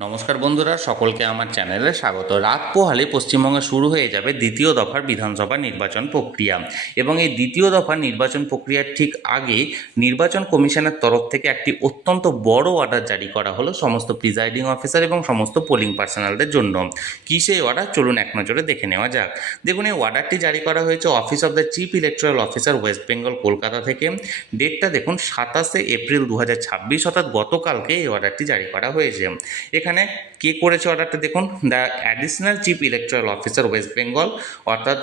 নমস্কার বন্ধুরা, সকলকে আমার চ্যানেলে স্বাগত। রাত পোহালে পশ্চিমবঙ্গে শুরু হয়ে যাবে দ্বিতীয় দফার বিধানসভা নির্বাচন প্রক্রিয়া এবং এই দ্বিতীয় দফার নির্বাচন প্রক্রিয়ার ঠিক আগে নির্বাচন কমিশনের তরফ থেকে একটি অত্যন্ত বড় অর্ডার জারি করা হলো সমস্ত প্রিজাইডিং অফিসার এবং সমস্ত পোলিং পার্সোনালদের জন্য। কী সেই অর্ডার, চলুন এক নজরে দেখে নেওয়া যাক। দেখুন, এই অর্ডারটি জারি করা হয়েছে office of the chief electoral officer West Bengal Kolkata থেকে। ডেটটা দেখুন 27শে এপ্রিল 2026, অর্থাৎ গতকালকে এই অর্ডারটি জারি করা হয়েছে। এখানে কে করেছে অর্ডারটা দেখুন, the additional chief electoral officer West Bengal, অর্থাৎ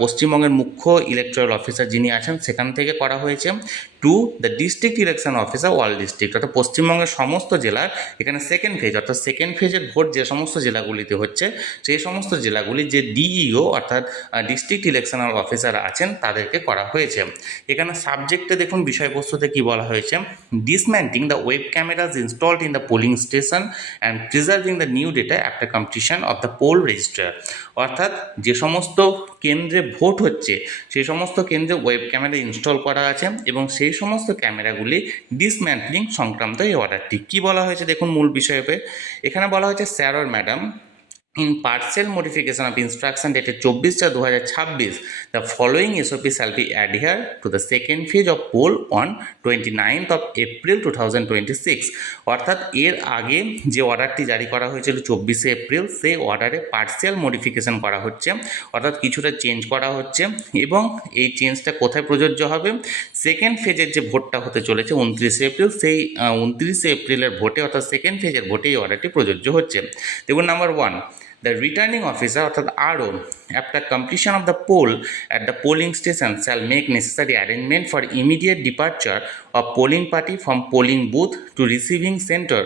পশ্চিমবঙ্গের মুখ্য ইলেকট্রাল অফিসার যিনি আছেন সেখান থেকে করা হয়েছে, to the district election officer all district, অর্থাৎ পশ্চিমবঙ্গের সমস্ত জেলার এখানে সেকেন্ড ফেজ, অর্থাৎ সেকেন্ড ফেজের ভোট যে সমস্ত জেলাগুলিতে হচ্ছে সেই সমস্ত জেলাগুলি যে ডিইও অর্থাৎ ডিস্ট্রিক্ট ইলেকশনাল অফিসার আছেন তাদেরকে করা হয়েছে। এখানে সাবজেক্টে দেখুন বিষয়বস্তুতে কি বলা হয়েছে, dismantling the web cameras installed in the polling station and preserving the new data after completion of the poll register, অর্থাৎ যে সমস্ত কেন্দ্রে ভোট হচ্ছে সেই সমস্ত কেন্দ্রে ওয়েব ক্যামেরা ইনস্টল করা আছে এবং সেই সমস্ত ক্যামেরাগুলি ডিসম্যান্টলিং সংক্রান্ত এই অর্ডারটি। কী বলা হয়েছে দেখুন মূল বিষয়ে, এখানে বলা হয়েছে sir or madam, in partial modification of instruction dated 24/4/2026, the following SOP shall be adhered to the second phase of poll on 29th of April 2026, অর্থাৎ এর আগে যে অর্ডারটি জারি করা হয়েছিল 24শে এপ্রিল, সেই অর্ডারে পার্সিয়াল মডিফিকেশন করা হচ্ছে, অর্থাৎ কিছুটা চেঞ্জ করা হচ্ছে এবং এই চেঞ্জটা কোথায় প্রযোজ্য হবে, সেকেন্ড ফেজের যে ভোটটা হতে চলেছে 29শে এপ্রিল, সেই 29শে এপ্রিলের ভোটে অর্থাৎ সেকেন্ড ফেজের ভোটে এই অর্ডারটি প্রযোজ্য হচ্ছে। দেখুন, নাম্বার 1, the returning officer অর্থাৎ RO after completion of the poll at the polling station shall make necessary arrangement for immediate departure of polling party from polling booth to receiving center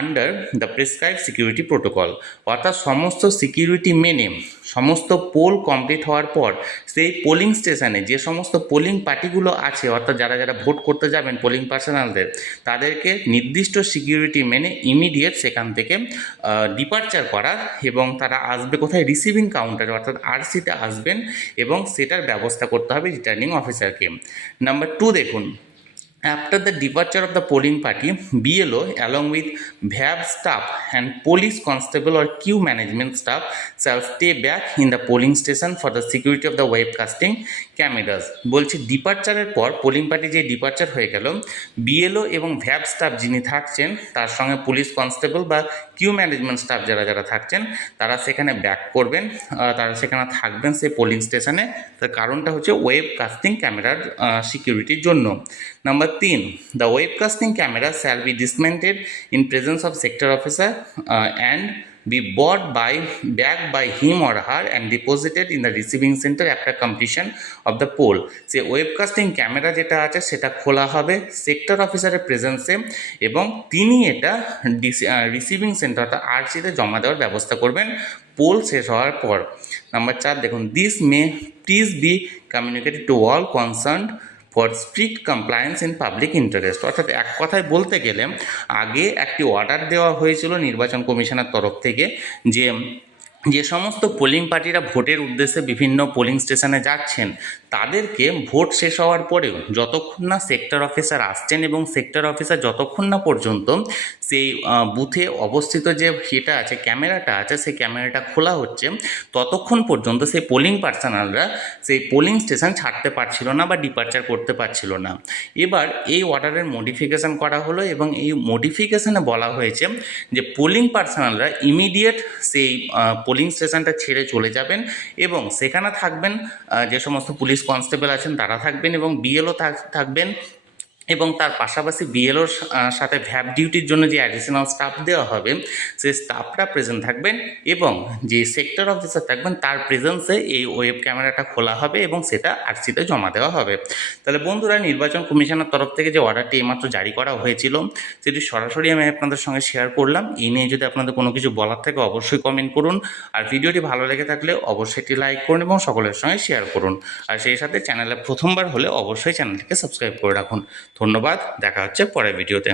under the prescribe security protocol, অর্থাৎ সমস্ত security মেনে সমস্ত pole complete হওয়ার পর সেই polling স্টেশনে যে সমস্ত পোলিং পার্টিগুলো আছে, অর্থাৎ যারা যারা ভোট করতে যাবেন পোলিং পার্সোনালদের, তাদেরকে নির্দিষ্ট সিকিউরিটি মেনে ইমিডিয়েট সেখান থেকে ডিপারচার করা এবং তারা আসবে কোথায়, রিসিভিং কাউন্টারে অর্থাৎ আরসিতে আসবেন এবং সেটার ব্যবস্থা করতে হবে রিটার্নিং অফিসারকে। নাম্বার 2 দেখুন, after the departure of the polling party, BLO along with VAB staff and police constable or queue management staff shall stay back in the polling station for the security of the webcasting cameras। বলছি ডিপারচারের পর polling party যে departure হয়ে গেল, BLO এবং VAB staff যিনি থাকছেন তার সঙ্গে পুলিশ কনস্টেবল বা কিউ ম্যানেজমেন্ট স্টাফ যারা যারা থাকছেন তারা সেখানে ব্যাক করবেন, তারা সেখানে থাকবেন সেই পোলিং স্টেশনে। তার কারণটা হচ্ছে ওয়েব কাস্টিং ক্যামেরার সিকিউরিটির জন্য। Number 3, the webcasting camera shall be dismantled in presence of sector officer and be bought back by him or her and deposited in the receiving center after completion of the poll। Say webcasting camera যেটা আছে সেটা খোলা হবে sector অফিসারের প্রেজেন্সে এবং তিনি এটা receiving centre অর্থাৎ আরসিতে জমা দেওয়ার ব্যবস্থা করবেন পোল শেষ হওয়ার পর। নাম্বার 4 দেখুন, this may please be communicated to all concerned for strict compliance in public interest, অর্থাৎ এক কথায় বলতে গেলে আগে একটি অর্ডার দেওয়া হয়েছিল নির্বাচন কমিশনের তরফ থেকে যে সমস্ত পোলিং পার্টিরা ভোটের উদ্দেশ্যে বিভিন্ন পোলিং স্টেশনে যাচ্ছেন তাদেরকে ভোট শেষ হওয়ার পরেও যতক্ষণ না সেক্টর অফিসার আসছেন এবং সেক্টর অফিসার যতক্ষণ না পর্যন্ত সেই বুথে অবস্থিত যে এটা আছে ক্যামেরাটা আছে সেই ক্যামেরাটা খোলা হচ্ছে ততক্ষণ পর্যন্ত সেই পোলিং পার্সোনালরা সেই পোলিং স্টেশন ছাড়তে পারছিল না বা ডিপারচার করতে পারছিল না। এবার এই অর্ডারের মডিফিকেশান করা হলো এবং এই মডিফিকেশানে বলা হয়েছে যে পোলিং পার্সোনালরা ইমিডিয়েট সেই পোলিং স্টেশনটা ছেড়ে চলে যাবেন এবং সেখানে থাকবেন যে সমস্ত পুলিশ কনস্টেবল আছেন তারা থাকবেন এবং বিএলও থাকবেন এবং তার পাশাপাশি বিএলওর সাথে ভ্যাব ডিউটির জন্য যে অ্যাডিশনাল স্টাফ দেওয়া হবে সেই স্টাফরা প্রেজেন্ট থাকবেন এবং যে সেক্টর অফিসার থাকবেন তার প্রেজেন্সে এই ওয়েব ক্যামেরাটা খোলা হবে এবং সেটা আরসিতে জমা দেওয়া হবে। তাহলে বন্ধুরা, নির্বাচন কমিশনের তরফ থেকে যে অর্ডারটি এইমাত্র জারি করা হয়েছিল সেটি সরাসরি আমি আপনাদের সঙ্গে শেয়ার করলাম। এই নিয়ে যদি আপনাদের কোনো কিছু বলার থাকে অবশ্যই কমেন্ট করুন, আর ভিডিওটি ভালো লেগে থাকলে অবশ্যই এটি লাইক করুন এবং সকলের সঙ্গে শেয়ার করুন, আর সেই সাথে চ্যানেলে প্রথমবার হলে অবশ্যই চ্যানেলটিকে সাবস্ক্রাইব করে রাখুন। ধন্যবাদ, দেখা হচ্ছে পরের ভিডিওতে।